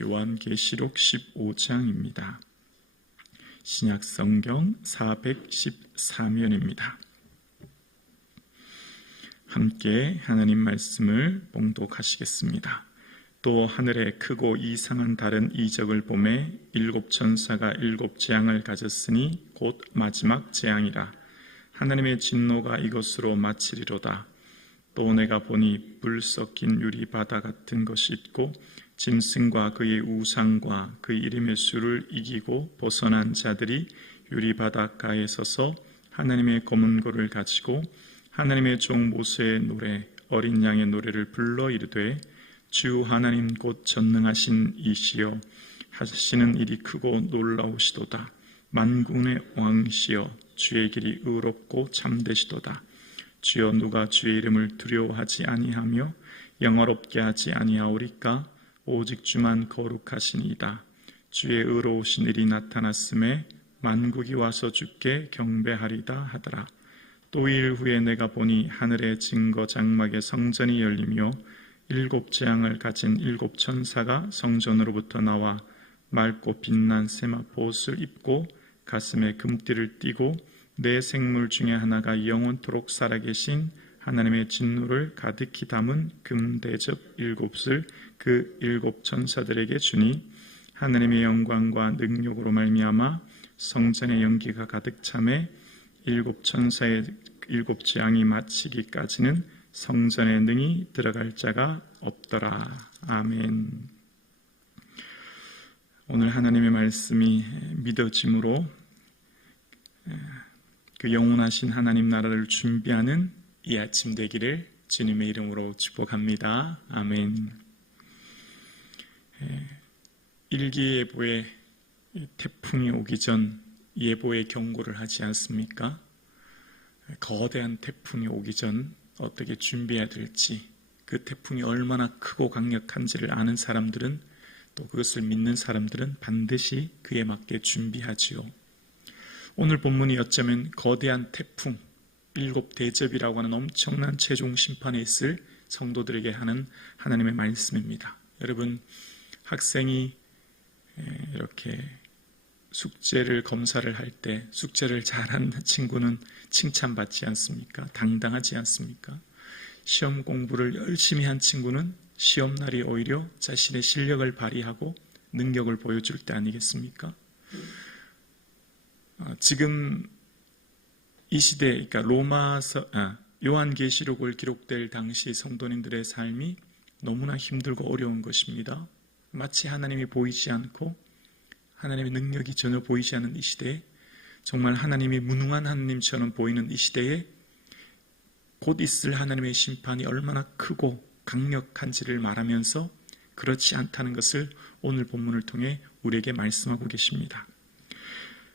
요한계시록 15장입니다. 신약성경 414면입니다. 함께 하나님 말씀을 봉독하시겠습니다. 또 하늘에 크고 이상한 다른 이적을 보매 일곱 천사가 일곱 재앙을 가졌으니 곧 마지막 재앙이라. 하나님의 진노가 이것으로 마치리로다. 또 내가 보니 불 섞인 유리바다 같은 것이 있고 짐승과 그의 우상과 그 이름의 수를 이기고 벗어난 자들이 유리바닷가에 서서 하나님의 검은 고를 가지고 하나님의 종 모세의 노래 어린 양의 노래를 불러 이르되 주 하나님 곧 전능하신 이시여 하시는 일이 크고 놀라우시도다. 만군의 왕시여 주의 길이 의롭고 참되시도다. 주여 누가 주의 이름을 두려워하지 아니하며 영화롭게 하지 아니하오리까? 오직 주만 거룩하시니이다. 주의 의로우신 일이 나타났음에 만국이 와서 주께 경배하리다 하더라. 또 일 후에 내가 보니 하늘의 증거 장막의 성전이 열리며 일곱 재앙을 가진 일곱 천사가 성전으로부터 나와 맑고 빛난 세마포 옷을 입고 가슴에 금띠를 띠고 네 생물 중에 하나가 영원토록 살아계신 하나님의 진노를 가득히 담은 금대접 일곱을 그 일곱 천사들에게 주니 하나님의 영광과 능력으로 말미암아 성전의 연기가 가득 차매 일곱 천사의 일곱 재앙이 마치기까지는 성전에 능히 들어갈 자가 없더라. 아멘. 오늘 하나님의 말씀이 믿어짐으로 그 영원하신 하나님 나라를 준비하는 이 아침 되기를 주님의 이름으로 축복합니다. 아멘. 일기예보에 태풍이 오기 전 예보의 경고를 하지 않습니까? 거대한 태풍이 오기 전 어떻게 준비해야 될지, 그 태풍이 얼마나 크고 강력한지를 아는 사람들은, 또 그것을 믿는 사람들은 반드시 그에 맞게 준비하지요. 오늘 본문이 어쩌면 거대한 태풍, 일곱 대접이라고 하는 엄청난 최종 심판에 있을 성도들에게 하는 하나님의 말씀입니다. 여러분, 학생이 이렇게 숙제를 검사를 할 때 숙제를 잘하는 친구는 칭찬받지 않습니까? 당당하지 않습니까? 시험 공부를 열심히 한 친구는 시험날이 오히려 자신의 실력을 발휘하고 능력을 보여줄 때 아니겠습니까? 지금 이 시대, 그러니까 요한계시록을 기록될 당시 성도님들의 삶이 너무나 힘들고 어려운 것입니다. 마치 하나님이 보이지 않고 하나님의 능력이 전혀 보이지 않는 이 시대에, 정말 하나님이 무능한 하나님처럼 보이는 이 시대에 곧 있을 하나님의 심판이 얼마나 크고 강력한지를 말하면서 그렇지 않다는 것을 오늘 본문을 통해 우리에게 말씀하고 계십니다.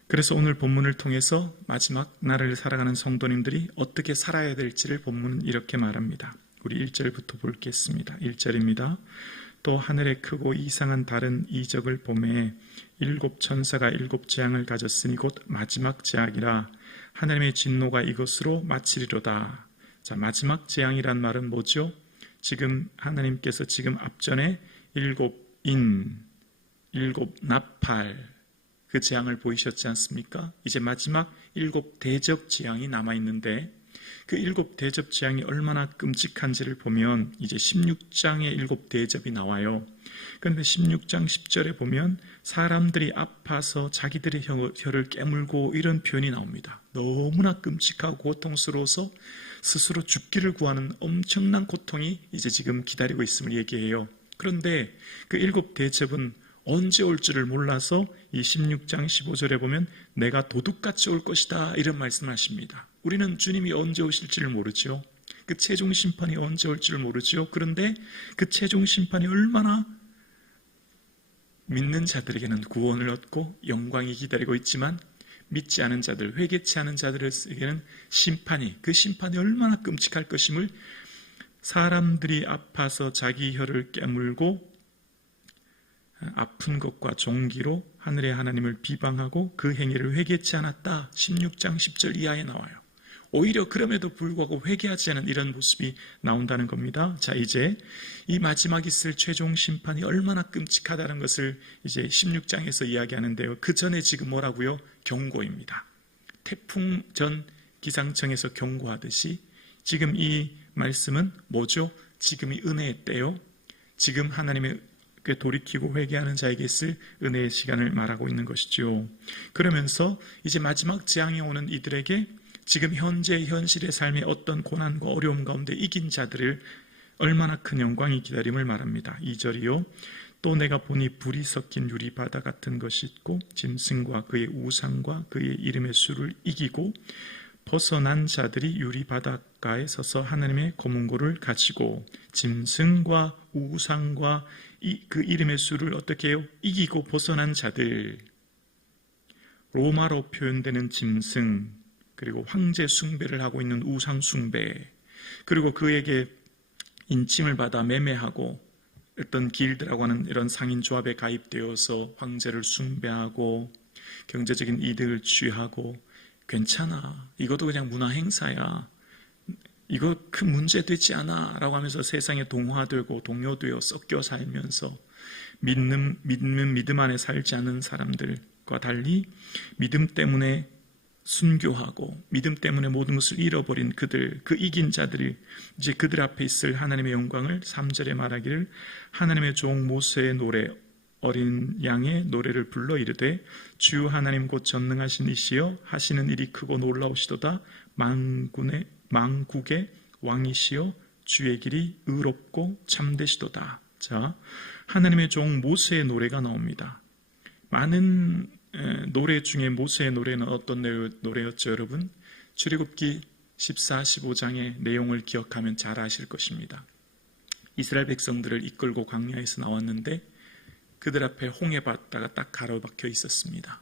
그래서 오늘 본문을 통해서 마지막 날을 살아가는 성도님들이 어떻게 살아야 될지를 본문은 이렇게 말합니다. 우리 1절부터 보겠습니다. 1절입니다. 또 하늘에 크고 이상한 다른 이적을 보매 일곱 천사가 일곱 재앙을 가졌으니 곧 마지막 재앙이라. 하나님의 진노가 이것으로 마치리로다. 자, 마지막 재앙이란 말은 뭐죠? 지금 하나님께서 지금 앞전에 일곱 인, 일곱 나팔, 그 재앙을 보이셨지 않습니까? 이제 마지막 일곱 대접 재앙이 남아있는데, 그 일곱 대접 재앙이 얼마나 끔찍한지를 보면 이제 16장의 일곱 대접이 나와요. 그런데 16장 10절에 보면 사람들이 아파서 자기들의 혀를 깨물고 이런 표현이 나옵니다. 너무나 끔찍하고 고통스러워서 스스로 죽기를 구하는 엄청난 고통이 이제 지금 기다리고 있음을 얘기해요. 그런데 그 일곱 대접은 언제 올 줄을 몰라서 이 16장 15절에 보면 내가 도둑같이 올 것이다 이런 말씀을 하십니다. 우리는 주님이 언제 오실지를 모르죠. 그 최종 심판이 언제 올 줄을 모르죠. 그런데 그 최종 심판이 얼마나 믿는 자들에게는 구원을 얻고 영광이 기다리고 있지만 믿지 않은 자들, 회개치 않은 자들에게는 그 심판이 얼마나 끔찍할 것임을 사람들이 아파서 자기 혀를 깨물고 아픈 것과 종기로 하늘의 하나님을 비방하고 그 행위를 회개치 않았다. 16장 10절 이하에 나와요. 오히려 그럼에도 불구하고 회개하지 않은 이런 모습이 나온다는 겁니다. 자, 이제 이 마지막 있을 최종 심판이 얼마나 끔찍하다는 것을 이제 16장에서 이야기하는데요. 그 전에 지금 뭐라고요? 경고입니다. 태풍 전 기상청에서 경고하듯이 지금 이 말씀은 뭐죠? 지금이 은혜의 때요. 지금 하나님의 돌이키고 회개하는 자에게 있을 은혜의 시간을 말하고 있는 것이죠. 그러면서 이제 마지막 재앙이 오는 이들에게 지금 현재 현실의 삶의 어떤 고난과 어려움 가운데 이긴 자들을 얼마나 큰 영광이 기다림을 말합니다. 2절이요. 또 내가 보니 불이 섞인 유리바다 같은 것이 있고 짐승과 그의 우상과 그의 이름의 수를 이기고 벗어난 자들이 유리바닷가에 서서 하나님의 검은고를 가지고 짐승과 우상과 그 이름의 수를 어떻게 해요? 이기고 벗어난 자들, 로마로 표현되는 짐승, 그리고 황제 숭배를 하고 있는 우상 숭배, 그리고 그에게 인침을 받아 매매하고 어떤 길드라고 하는 이런 상인 조합에 가입되어서 황제를 숭배하고 경제적인 이득을 취하고 괜찮아, 이것도 그냥 문화 행사야, 이거 큰 문제 되지 않아 라고 하면서 세상에 동화되고 동요되어 섞여 살면서 믿음 안에 살지 않는 사람들과 달리 믿음 때문에 순교하고 믿음 때문에 모든 것을 잃어버린 그들, 그 이긴 자들이 이제 그들 앞에 있을 하나님의 영광을 3절에 말하기를 하나님의 종 모세의 노래 어린 양의 노래를 불러 이르되 주 하나님 곧 전능하신 이시여 하시는 일이 크고 놀라우시도다 만국의 왕이시여 주의 길이 의롭고 참되시도다. 자, 하나님의 종 모세의 노래가 나옵니다. 많은 노래 중에 모세의 노래는 어떤 노래였죠, 여러분? 출애굽기 14, 15장의 내용을 기억하면 잘 아실 것입니다. 이스라엘 백성들을 이끌고 광야에서 나왔는데 그들 앞에 홍해 바다가 딱 가로막혀 있었습니다.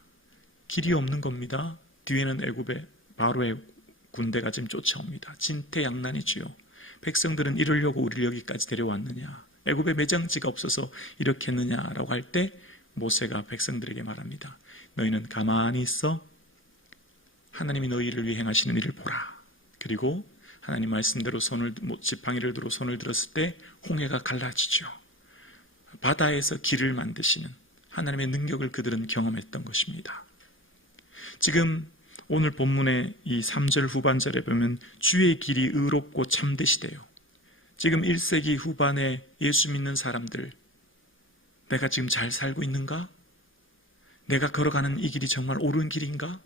길이 없는 겁니다. 뒤에는 애굽의 바로의 군대가 지금 쫓아옵니다. 진퇴양난이지요. 백성들은 이러려고 우리를 여기까지 데려왔느냐, 애굽에 매장지가 없어서 이렇게 했느냐라고 할 때 모세가 백성들에게 말합니다. 너희는 가만히 있어 하나님이 너희를 위해 행하시는 일을 보라. 그리고 하나님 말씀대로 지팡이를 들어 손을 들었을 때 홍해가 갈라지죠. 바다에서 길을 만드시는 하나님의 능력을 그들은 경험했던 것입니다. 지금 오늘 본문의 이 3절 후반절에 보면 주의 길이 의롭고 참되시대요. 지금 1세기 후반에 예수 믿는 사람들, 내가 지금 잘 살고 있는가? 내가 걸어가는 이 길이 정말 옳은 길인가?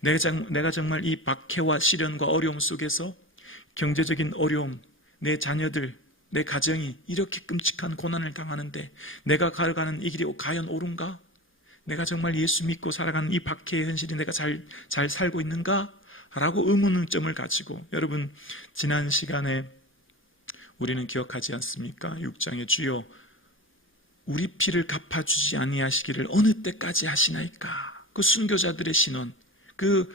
내가 정말 이 박해와 시련과 어려움 속에서 경제적인 어려움, 내 자녀들, 내 가정이 이렇게 끔찍한 고난을 당하는데 내가 걸어가는 이 길이 과연 옳은가? 내가 정말 예수 믿고 살아가는 이 박해의 현실이 내가 잘 살고 있는가? 라고 의문점을 가지고, 여러분 지난 시간에 우리는 기억하지 않습니까? 6장에 주여 우리 피를 갚아주지 아니하시기를 어느 때까지 하시나이까? 그 순교자들의 신원, 그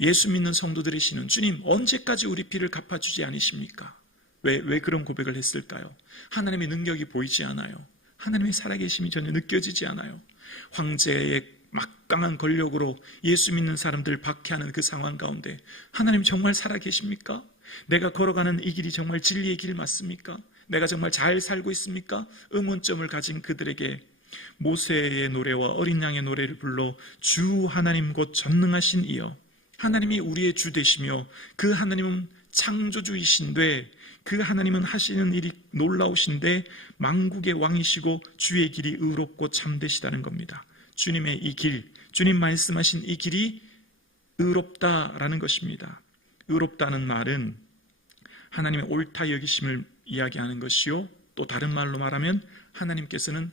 예수 믿는 성도들의 신원, 주님 언제까지 우리 피를 갚아주지 않으십니까? 왜 그런 고백을 했을까요? 하나님의 능력이 보이지 않아요. 하나님의 살아계심이 전혀 느껴지지 않아요. 황제의 막강한 권력으로 예수 믿는 사람들 박해하는 그 상황 가운데 하나님 정말 살아계십니까? 내가 걸어가는 이 길이 정말 진리의 길 맞습니까? 내가 정말 잘 살고 있습니까? 의문점을 가진 그들에게 모세의 노래와 어린 양의 노래를 불러 주 하나님 곧 전능하신 이여, 하나님이 우리의 주 되시며 그 하나님은 창조주이신데 그 하나님은 하시는 일이 놀라우신데 만국의 왕이시고 주의 길이 의롭고 참되시다는 겁니다. 주님의 이 길, 주님 말씀하신 이 길이 의롭다라는 것입니다. 의롭다는 말은 하나님의 옳다 여기심을 이야기하는 것이요, 또 다른 말로 말하면 하나님께서는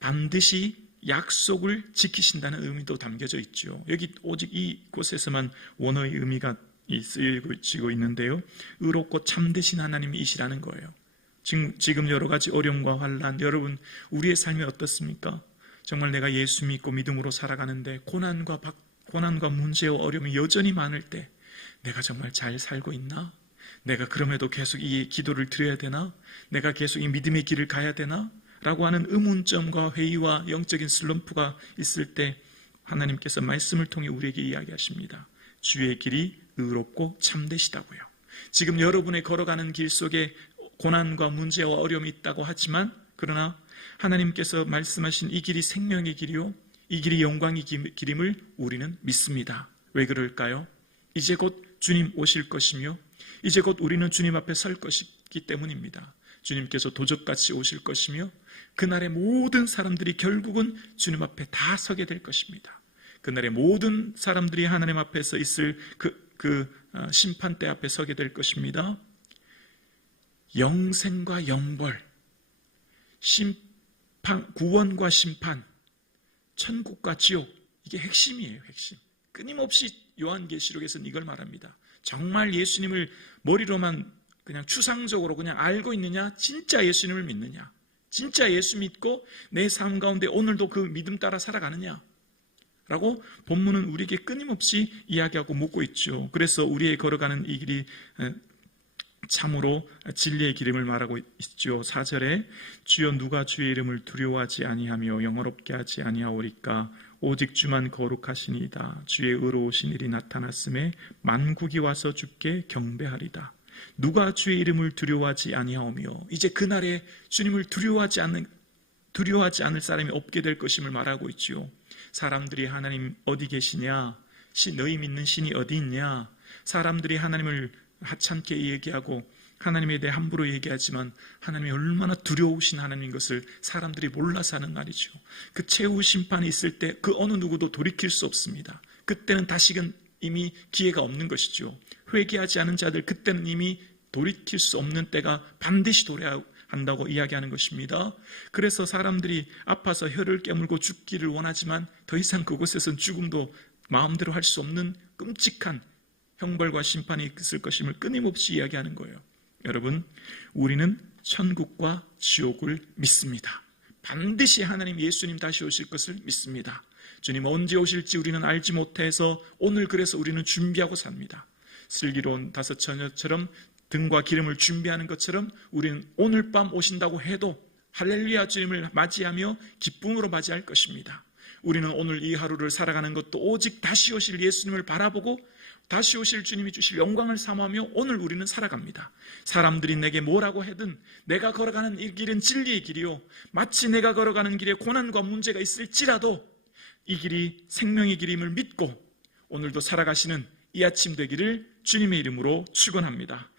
반드시 약속을 지키신다는 의미도 담겨져 있죠. 여기 오직 이곳에서만 원어의 의미가 쓰여지고 있는데요, 의롭고 참되신 하나님이시라는 거예요. 지금 여러 가지 어려움과 환난, 여러분 우리의 삶이 어떻습니까? 정말 내가 예수 믿고 믿음으로 살아가는데 고난과 문제와 어려움이 여전히 많을 때 내가 정말 잘 살고 있나? 내가 그럼에도 계속 이 기도를 드려야 되나? 내가 계속 이 믿음의 길을 가야 되나? 라고 하는 의문점과 회의와 영적인 슬럼프가 있을 때 하나님께서 말씀을 통해 우리에게 이야기하십니다. 주의 길이 의롭고 참되시다고요. 지금 여러분의 걸어가는 길 속에 고난과 문제와 어려움이 있다고 하지만 그러나 하나님께서 말씀하신 이 길이 생명의 길이요 이 길이 영광의 길임을 우리는 믿습니다. 왜 그럴까요? 이제 곧 주님 오실 것이며 이제 곧 우리는 주님 앞에 설 것이기 때문입니다. 주님께서 도적같이 오실 것이며 그날의 모든 사람들이 결국은 주님 앞에 다 서게 될 것입니다. 그날의 모든 사람들이 하나님 앞에서 있을 그 심판대 앞에 서게 될 것입니다. 영생과 영벌, 심판, 구원과 심판, 천국과 지옥, 이게 핵심이에요. 핵심. 끊임없이 요한계시록에서는 이걸 말합니다. 정말 예수님을 머리로만 그냥 추상적으로 그냥 알고 있느냐? 진짜 예수님을 믿느냐? 진짜 예수 믿고 내 삶 가운데 오늘도 그 믿음 따라 살아가느냐? 라고 본문은 우리에게 끊임없이 이야기하고 묻고 있죠. 그래서 우리의 걸어가는 이 길이 참으로 진리의 길임을 말하고 있죠. 4절에 주여 누가 주의 이름을 두려워하지 아니하며 영어롭게 하지 아니하오리까 오직 주만 거룩하시니이다. 주의 의로우신 일이 나타났음에 만국이 와서 주께 경배하리다. 누가 주의 이름을 두려워하지 아니하오며 이제 그날에 주님을 두려워하지 않을 사람이 없게 될 것임을 말하고 있지요. 사람들이 하나님 어디 계시냐? 너희 믿는 신이 어디 있냐? 사람들이 하나님을 하찮게 얘기하고 하나님에 대해 함부로 얘기하지만 하나님이 얼마나 두려우신 하나님인 것을 사람들이 몰라서 하는 말이죠. 그 최후 심판이 있을 때 그 어느 누구도 돌이킬 수 없습니다. 그때는 다시금 이미 기회가 없는 것이죠. 회개하지 않은 자들 그때는 이미 돌이킬 수 없는 때가 반드시 도래야 한다고 이야기하는 것입니다. 그래서 사람들이 아파서 혀를 깨물고 죽기를 원하지만 더 이상 그곳에선 죽음도 마음대로 할 수 없는 끔찍한 형벌과 심판이 있을 것임을 끊임없이 이야기하는 거예요. 여러분, 우리는 천국과 지옥을 믿습니다. 반드시 하나님 예수님 다시 오실 것을 믿습니다. 주님 언제 오실지 우리는 알지 못해서 오늘 그래서 우리는 준비하고 삽니다. 슬기로운 다섯 처녀처럼 등과 기름을 준비하는 것처럼 우리는 오늘 밤 오신다고 해도 할렐루야 주님을 맞이하며 기쁨으로 맞이할 것입니다. 우리는 오늘 이 하루를 살아가는 것도 오직 다시 오실 예수님을 바라보고 다시 오실 주님이 주실 영광을 사모하며 오늘 우리는 살아갑니다. 사람들이 내게 뭐라고 하든 내가 걸어가는 이 길은 진리의 길이요 마치 내가 걸어가는 길에 고난과 문제가 있을지라도 이 길이 생명의 길임을 믿고 오늘도 살아가시는 이 아침 되기를 주님의 이름으로 축원합니다.